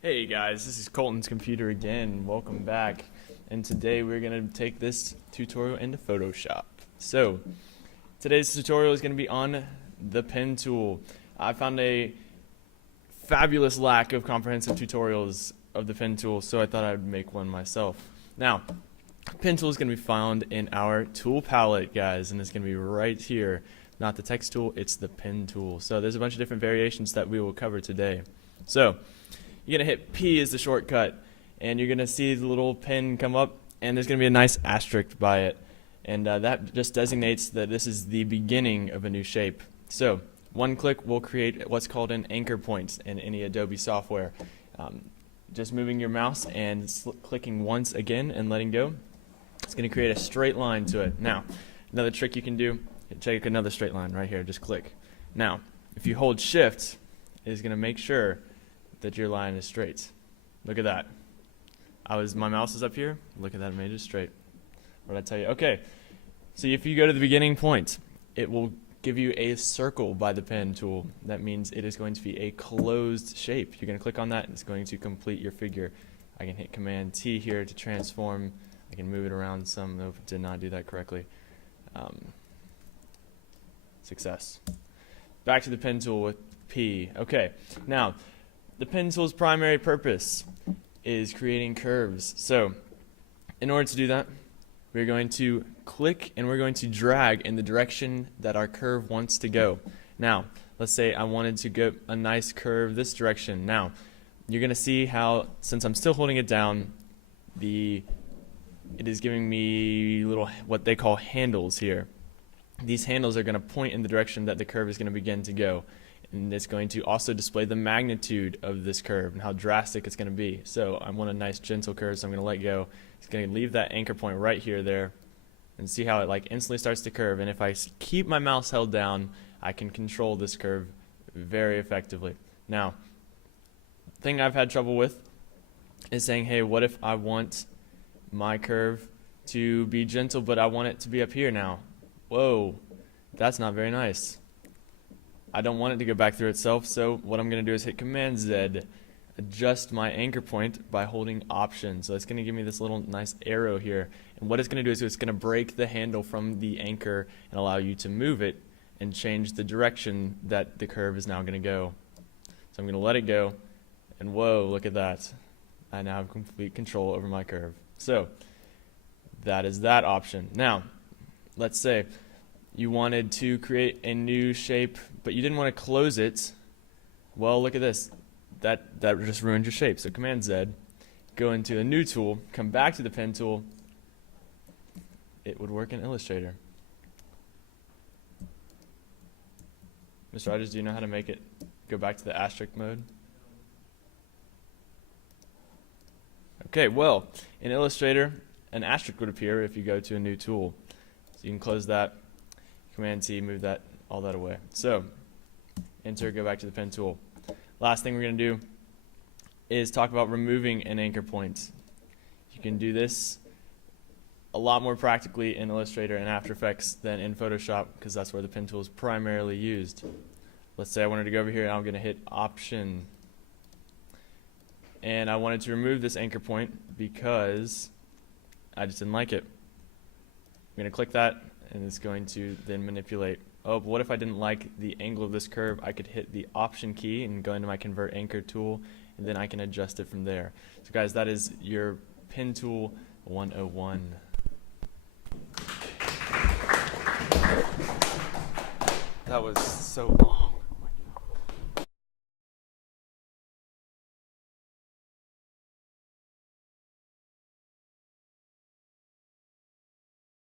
Hey guys, this is Colton's computer again. Welcome back. And today we're going to take this tutorial into Photoshop. So, today's tutorial is going to be on the pen tool. I found a fabulous lack of comprehensive tutorials of the pen tool, so I thought I'd make one myself. Now, pen tool is going to be found in our tool palette, guys, and it's going to be right here. Not the text tool, it's the pen tool. So there's a bunch of different variations that we will cover today. So, you're going to hit P as the shortcut, and you're going to see the little pen come up, and there's going to be a nice asterisk by it. And that just designates that this is the beginning of a new shape. So, one click will create what's called an anchor point in any Adobe software. Just moving your mouse and clicking once again and letting go, it's going to create a straight line to it. Now, another trick you can do, take another straight line right here, just click. Now, if you hold Shift, it is going to make sure that your line is straight. Look at that. My mouse is up here. Look at that, it made it straight. What did I tell you? Okay, so if you go to the beginning point, it will give you a circle by the pen tool. That means it is going to be a closed shape. You're going to click on that and it's going to complete your figure. I can hit Command T here to transform. I can move it around some. Nope, did not do that correctly. Success. Back to the pen tool with P. Okay, now the pen tool's primary purpose is creating curves. So, in order to do that, we're going to click and we're going to drag in the direction that our curve wants to go. Now, let's say I wanted to go a nice curve this direction. Now, you're going to see how, since I'm still holding it down, it is giving me little, what they call handles here. These handles are going to point in the direction that the curve is going to begin to go. And it's going to also display the magnitude of this curve and how drastic it's going to be. So I want a nice gentle curve, so I'm going to let go. It's going to leave that anchor point right here, there, and see how it instantly starts to curve. And if I keep my mouse held down, I can control this curve very effectively. Now, the thing I've had trouble with is saying, hey, what if I want my curve to be gentle, but I want it to be up here now? Whoa, that's not very nice. I don't want it to go back through itself, so what I'm going to do is hit Command Z, adjust my anchor point by holding Option. So it's going to give me this little nice arrow here. And what it's going to do is it's going to break the handle from the anchor and allow you to move it and change the direction that the curve is now going to go. So I'm going to let it go, and whoa, look at that. I now have complete control over my curve. So that is that option. Now, let's say you wanted to create a new shape, but you didn't want to close it. Well, look at this. That just ruined your shape. So Command Z, go into a new tool, come back to the pen tool. It would work in Illustrator. Mr. Rogers, do you know how to make it go back to the asterisk mode? Okay, well, in Illustrator, an asterisk would appear if you go to a new tool. So you can close that. Command T, move that, all that away. So, enter, go back to the pen tool. Last thing we're going to do is talk about removing an anchor point. You can do this a lot more practically in Illustrator and After Effects than in Photoshop, because that's where the pen tool is primarily used. Let's say I wanted to go over here and I'm going to hit Option. And I wanted to remove this anchor point because I just didn't like it. I'm going to click that, and it's going to then manipulate. Oh, but what if I didn't like the angle of this curve? I could hit the Option key and go into my Convert Anchor tool, and then I can adjust it from there. So guys, that is your Pen Tool 101. That was so long.